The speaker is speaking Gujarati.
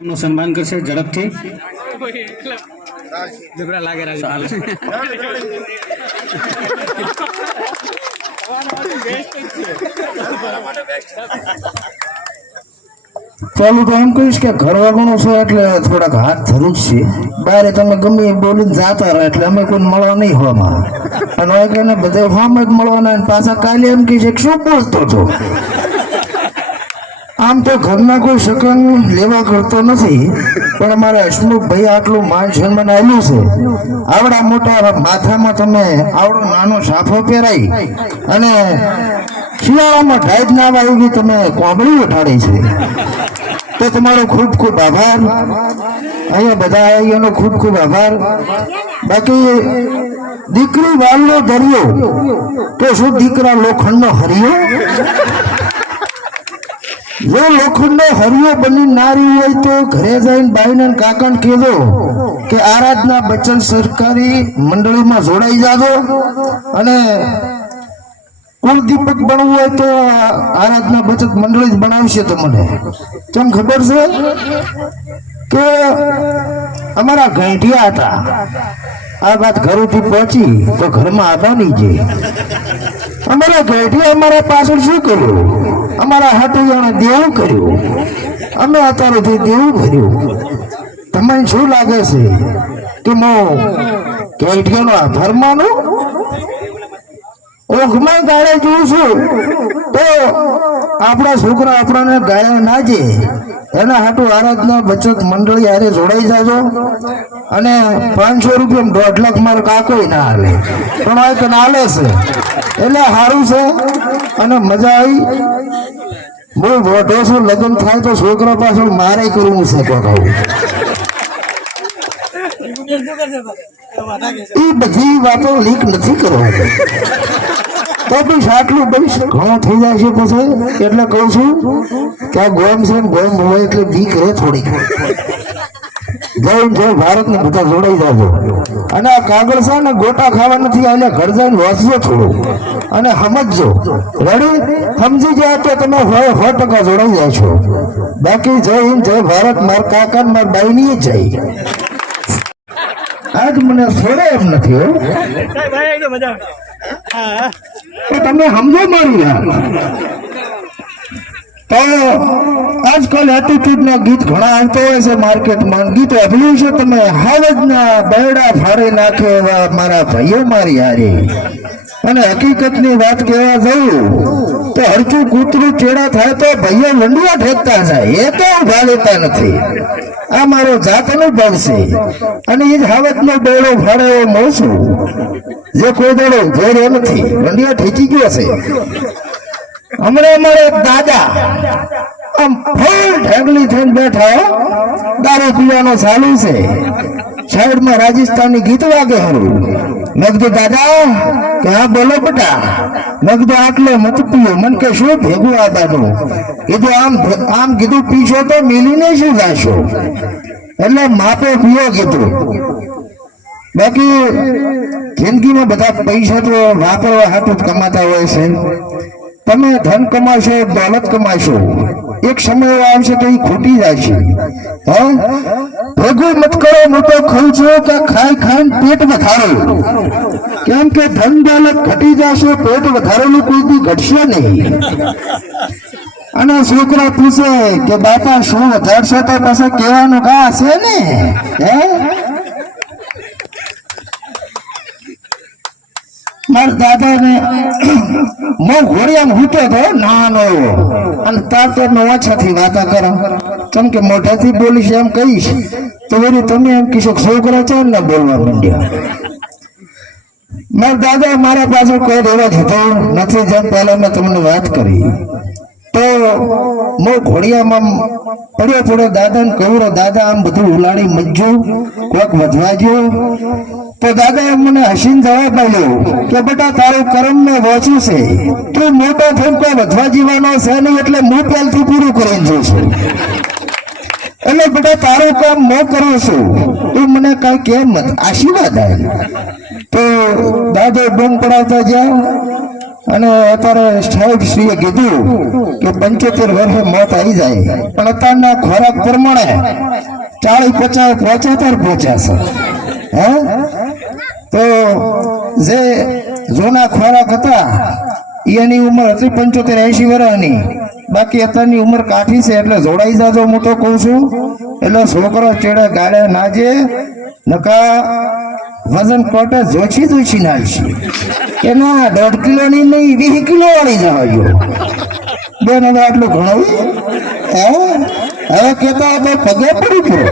નું સન્માન કરશે ઝડપથી. લાગે ચાલો. ચાલુ તો એમ કહીશ કે ઘર વાગણો છો એટલે થોડાક હાથ ધરું જ છે. બારે તમે ગમે એ બોલીને જાતા રહો એટલે અમે કોઈ મળવા નહીં હોવામાં અને હવે કહીને બધે હોમ જ મળવાના પાછા કાલે એમ કહે છે કે શું બોલતો હતો? આમ તો ઘરના કોઈ શકન લેવા કરતો નથી, પણ અમારા હસમુખભાઈ આટલું માન સન્માન આવ્યું છે. આવડા મોટા માથામાં તમે આવડો નાનો સાફો પહેરાઈ અને શિયાળામાં ઢાઈજ ના વાયુની તમે કોબળી ઉઠાડી છે. તો તમારો ખૂબ ખૂબ આભાર. અહીંયા બધા અહીંયાનો ખૂબ ખૂબ આભાર. બાકી દીકરી વાલનો દરિયો, તો શું દીકરા લોખંડનો હરિયો? જો લોખંડનો હરિયો બની નારી હોય તો ઘરે જઈને બાઈને કાકણ કહેજો કે આરાધના બચ્ચન સરકારી મંડળીમાં જોડાઈ જાજો. અને કુલદીપક બનવું હોય તો આરાધના બચત મંડળી જ બનાવશે તમને. મને કેમ ખબર છે? કે અમારા ગઈઢિયા હતા. આ વાત ઘરેથી પહોંચી તો ઘરમાં આવવાની છે. અમારા ગઈઢિયા અમારા પાછળ શું કર્યું? અમારા હાટુયાને દેવું કર્યું. અમે અત્યારેથી દેવું કર્યું તમને શું લાગે છે? કે હું ગઈઢિયાનો આભાર માનું? ઓખમાં ગાળે જોઉં છું. તો આપણા છોકરા આપણાને ગાળે ના જે એના હાટુ આરાધના બચત મંડળી યારે જોડાઈ જાજો. અને પાંચસો રૂપિયા દોઢ લાખ મારો કાકો ના આવે પણ આ કે હાલે છે. એટલે સારું છે. અને મજા આવી. બહુ મોટો છું, લગ્ન થાય તો છોકરો પાછળ મારે કરવું છે એ બધી વાતો લીક નથી કરવાની. તો બી આટલું બી ઘણો થઈ જાય છે પછી. એટલે કહું છું કે આ ગોમ છે ગોમ હોય એટલે બીક રહે થોડીક. જય જય ભારત ને બધા જોડાઈ જાજો. અને આ કાગળ છે ને ગોટા ખાવા નથી આલે ઘર જઈને વાંચજો થોડું. અને સમજજો. રેડી સમજી ગયા તો તમે સો ટકા જોડાઈ જાય છો. બાકી જય હિન્દ જય ભારત માર કાકા ને માર બાઈની જય. આજ મને છોડે એમ નથી હો. તમે સમજો મારું યાર તો આજકાલ એટીટ્યુડના ગીત ઘણા આવતા હોય છે માર્કેટમાં. ગીત અભિયું છે તમે હાવજ ના બેડા ફાડી નાખે એવા મારા ભાઈઓ મારી હારે. અને હકીકતની વાત કહેવા જવું તો હરચું કૂતરું ચેડા થાય તો ભાઈઓ લંડિયા ઠેકતા જાય. એ તો ઊભા લેતા નથી. આ મારો જાત અનુભવ છે. અને એ જ હાવજ નો બેડો ફાડે એવો મળશું જે કોઈ દાડો ઊભો નથી. લંડિયા ઠેકી ગયો છે. હમણાં અમારે ગીત વાગે હરું. કીધું, દાદા, કે હા, બોલો બેટા. કીધું, આટલો મત પીયો મન કે, શું ભેગું આ દાદુ? કીધું, આમ આમ કીધું, પીશો તો મિલીને શું જાશો એટલે માપે પીયો કીધું. બાકી જિંદગીમાં બધા પૈસા તો વાપરવા જ કમાતા હોય છે. તમે ધન કમાશો, દોલત કમાશો. એક સમય આવશે તો એ ખૂટી જશે. છે ભેગું મત કરો, મોટો ખર્ચો કે ખાઈ ખાઈને પેટ વધારો. કેમ કે ધન દોલત ઘટી જશે, પેટ વધારેલું કોઈ બી ઘટશે નહીં. અને છોકરા પૂછે કે, બાપા, શું વધારશો? તો પાછા કહેવાનું કા હશે ને. હે? મારા દાદા ને હું ઘોડિયામાં હૂતો હતો નાનો એવો. અને તાર તો ઓછાથી વાતા કરો. તમ કે મોઢાથી બોલીશ એમ કહીશ, તો વળી તમે એમ કહીશો કે છોકરા છે ને બોલવા માંડ્યા. મારા દાદા મારા પાછળ કોઈ રહેવા જતો નથી, જેમ પહેલા મેં તમને વાત કરી. તો મો ઘોડિયામાં પડ્યો પડ્યો દાદાને કહ્યું દાદા, આમ બધું ઉલાડી મજ્જો, કોક વધવા ગયો તો દાદાએ મને હસીન જવાબ આપ્યો કે બેટા, તારું કર્મ ને વાંચ્યું છે. તું મોટો થઈને વધવા જીવાનો છે નહીં એટલે હું પહેલથી પૂરું કરીને જોઉં છું એટલે બેટા, તારું કામ હું કરું છું. તું મને કઈ કેમ આશીર્વાદ આવે તો દાદો બૂમ પડાવતા જ્યાં અને અત્યારે સાહેબ શ્રીએ કીધું કે પંચોતેર વર્ષે મોત આવી જાય, પણ અત્યારના ખોરાક પ્રમાણે ચાલીસ પચાસ, પંચોતેર પહોંચ્યા છે. હે? તો જે જૂના ખોરાક હતા, એની ઉંમર હતી પંચોતેર એસી વર્ષની બાકી અત્યારની ઉંમર કાઠી છે, એટલે જોડાઈ જાજો હું તો કહું છું. એટલે છોકરો ચેડે ગાળે નાજે, નકા વજન કોટે જોછી જોછી નાખશે. કે ના દોઢ કિલો ની નહીં, વીસ કિલો વાળી જવાજો બેન, હવે આટલું ઘણું હે? હવે કેતા આપણે પગે પડી ગયો.